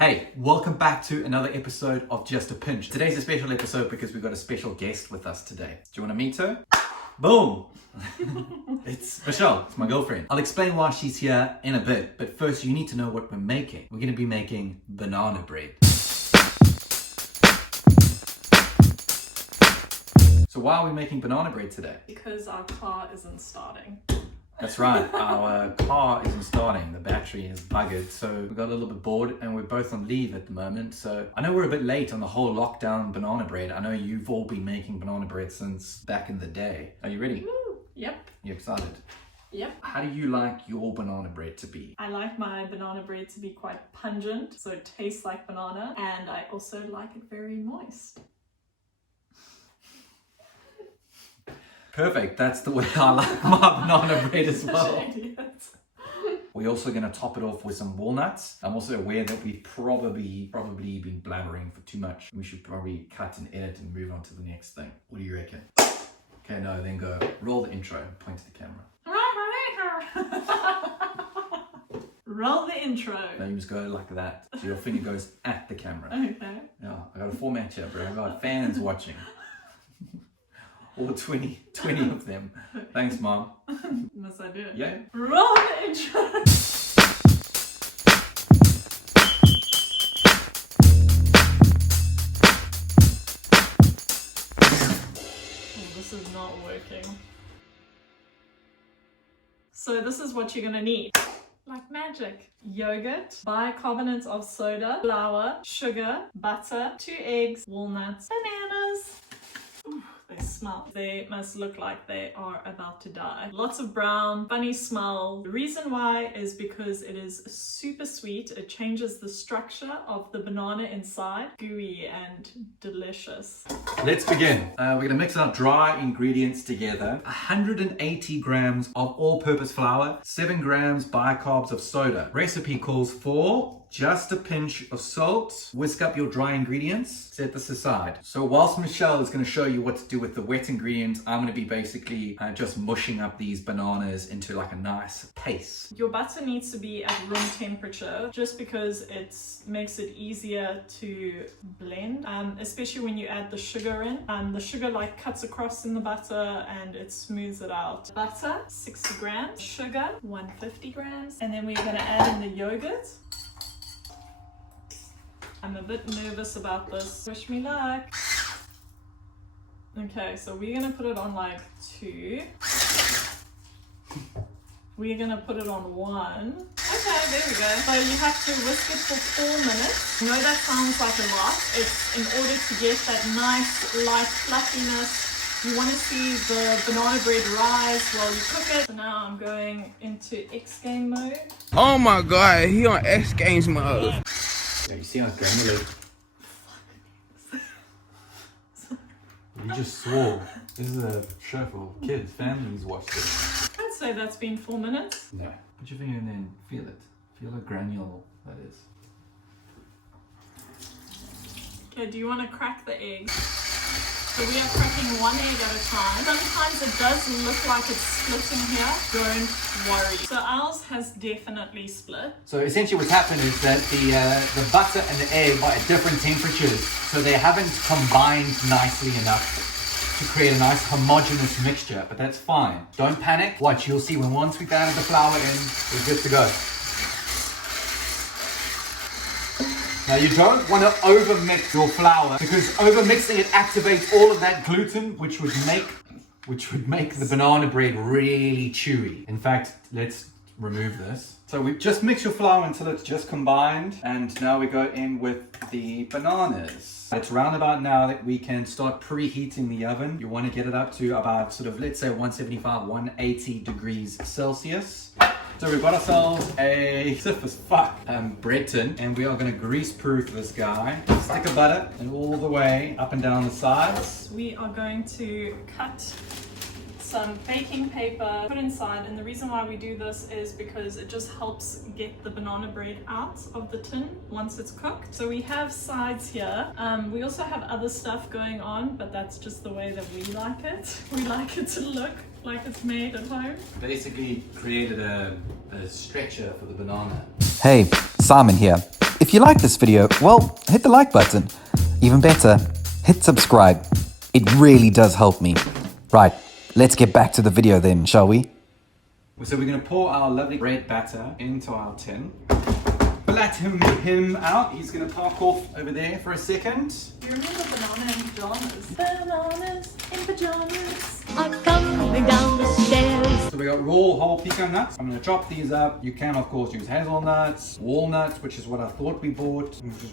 Hey, welcome back to another episode of Just a Pinch. Today's a special episode because we've got a special guest with us today. Do you want to meet her? Boom! It's Michelle, it's my girlfriend. I'll explain why she's here in a bit, but first you need to know what we're making. We're going to be making banana bread. So why are we making banana bread today? Because our car isn't starting. That's right, our car isn't starting, the battery is buggered, so we got a little bit bored and we're both on leave at the moment. So I know we're a bit late on the whole lockdown banana bread. I know you've all been making banana bread since back in the day. Are you ready? Woo. Yep. You excited? Yep. How do you like your banana bread to be? I like my banana bread to be quite pungent, so it tastes like banana, and I also like it very moist. Perfect, that's the way I like my banana bread as well. Idiot. We're also going to top it off with some walnuts. I'm also aware that we've probably been blabbering for too much. We should probably cut and edit and move on to the next thing. What do you reckon? Okay, no, then go. Roll the intro and point to the camera. Roll the intro. No, you just go like that. So your finger goes at the camera. Okay. Yeah, I got a format here, bro. I got fans watching. All 20 of them. Thanks, Mom. Must I do it? Yeah. Roll the intro. This is not working. So this is what you're gonna need. Like magic. Yogurt, bicarbonate of soda, flour, sugar, butter, 2 eggs, walnuts, bananas. Ooh, they smell. They must look like they are about to die. Lots of brown, funny smell. The reason why is because it is super sweet. It changes the structure of the banana inside. Gooey and delicious. Let's begin. We're going to mix our dry ingredients together. 180 grams of all-purpose flour, 7 grams bicarbs of soda. Recipe calls for just a pinch of salt. Whisk up your dry ingredients. Set this aside. So whilst Michelle is going to show you what to do with the wet ingredients, I'm going to be basically just mushing up these bananas into like a nice paste. Your butter needs to be at room temperature just because it makes it easier to blend, especially when you add the sugar in. The sugar like cuts across in the butter and it smooths it out. Butter, 60 grams. Sugar, 150 grams. And then we're going to add in the yogurt. I'm a bit nervous about this. Wish me luck. Okay, so we're gonna put it on like 2. We're gonna put it on 1. Okay, there we go. So you have to whisk it for 4 minutes. I know that sounds like a lot. It's in order to get that nice light fluffiness. You want to see the banana bread rise while you cook it. So now I'm going into X game mode. Oh my god, he on X Games mode. Yeah, you see how granular. You just swore. This is a show for kids, families watch this. I'd say that's been 4 minutes. No. Put your finger in there and feel it. Feel how granule that is. Okay, do you want to crack the egg? So we are cracking 1 egg at a time. Sometimes it does look like it's splitting here. Don't worry. So ours has definitely split. So essentially what's happened is that the butter and the egg are at different temperatures. So they haven't combined nicely enough to create a nice homogeneous mixture, but that's fine. Don't panic. Watch, you'll see when once we've added the flour in, we're good to go. Now you don't want to over-mix your flour because over-mixing it activates all of that gluten, which would make the banana bread really chewy. In fact, let's remove this. So we just mix your flour until it's just combined, and now we go in with the bananas. It's round about now that we can start preheating the oven. You want to get it up to about sort of, let's say 175, 180 degrees Celsius. So we've got ourselves a stiff as fuck bread tin, and we are going to grease proof this guy. Stick of butter and all the way up and down the sides. We are going to cut some baking paper, put inside, and the reason why we do this is because it just helps get the banana bread out of the tin once it's cooked. So we have sides here. We also have other stuff going on, but that's just the way that we like it. We like it to look like it's made at home. Basically created a stretcher for the banana. Hey, Simon here. If If you like this video, well, hit the like button. Even better, hit subscribe. It really does help me. Right, let's get back to the video then, shall we? So we're going to pour our lovely bread batter into our tin. Let him out. He's going to park off over there for a second. You remember banana in pajamas? Bananas in pajamas. are coming down the stairs. So we got raw whole pecan nuts. I'm going to chop these up. You can of course use hazelnuts, walnuts, which is what I thought we bought, which is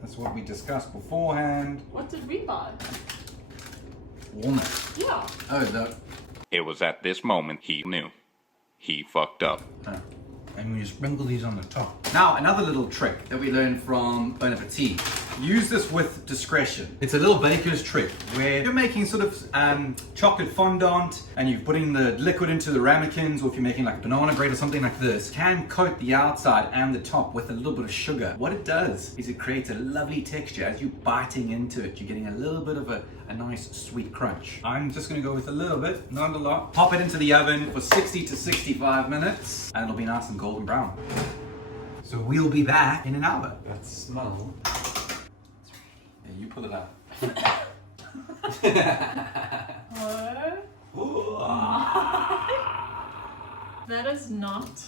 that's what we discussed beforehand. What did we buy? Walnuts. Yeah. Oh, no. It was at this moment he knew. He fucked up. And we sprinkle these on the top. Now, another little trick that we learned from Bon Appetit. Use this with discretion. It's a little baker's trick where you're making sort of chocolate fondant and you're putting the liquid into the ramekins, or if you're making like banana bread or something like this, can coat the outside and the top with a little bit of sugar. What it does is it creates a lovely texture. As you're biting into it, you're getting a little bit of a nice sweet crunch. I'm just gonna go with a little bit, not a lot. Pop it into the oven for 60 to 65 minutes and it'll be nice and golden brown. So we'll be back in an hour. That smell. Yeah, you pull it up. That is not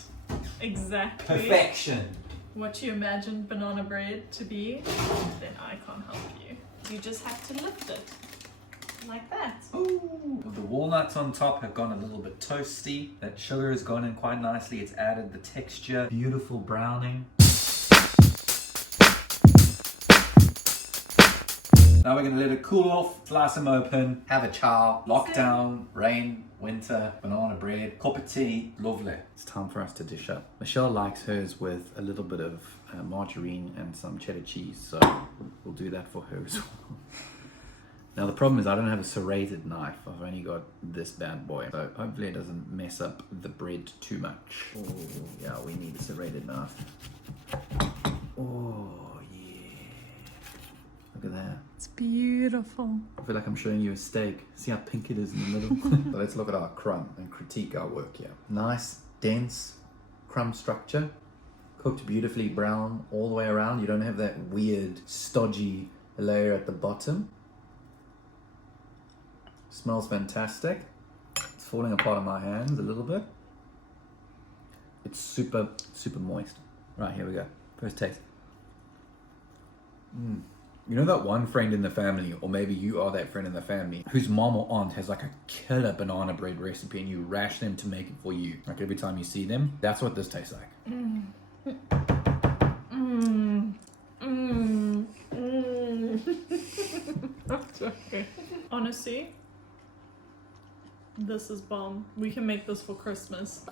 exactly Perfection. what you imagined banana bread to be. Then I can't help you. You just have to lift it like that. Ooh. The walnuts on top have gone a little bit toasty. That sugar has gone in quite nicely. It's added the texture. Beautiful browning. Now we're gonna let it cool off, slice them open, have a chow, lockdown, rain, winter, banana bread, cup of tea, lovely. It's time for us to dish up. Michelle likes hers with a little bit of margarine and some cheddar cheese, so we'll do that for her as well. Now the problem is I don't have a serrated knife. I've only got this bad boy, so hopefully it doesn't mess up the bread too much. Oh yeah, we need a serrated knife. Oh yeah. Look at that. It's beautiful. I feel like I'm showing you a steak. See how pink it is in the middle? So let's look at our crumb and critique our work here. Nice, dense crumb structure. Cooked beautifully brown all the way around. You don't have that weird, stodgy layer at the bottom. Smells fantastic. It's falling apart in my hands a little bit. It's super, super moist. Right, here we go. First taste. You know that one friend in the family, or maybe you are that friend in the family, whose mom or aunt has like a killer banana bread recipe and you rash them to make it for you. Like every time you see them, that's what this tastes like. Okay. Honestly, this is bomb. We can make this for Christmas.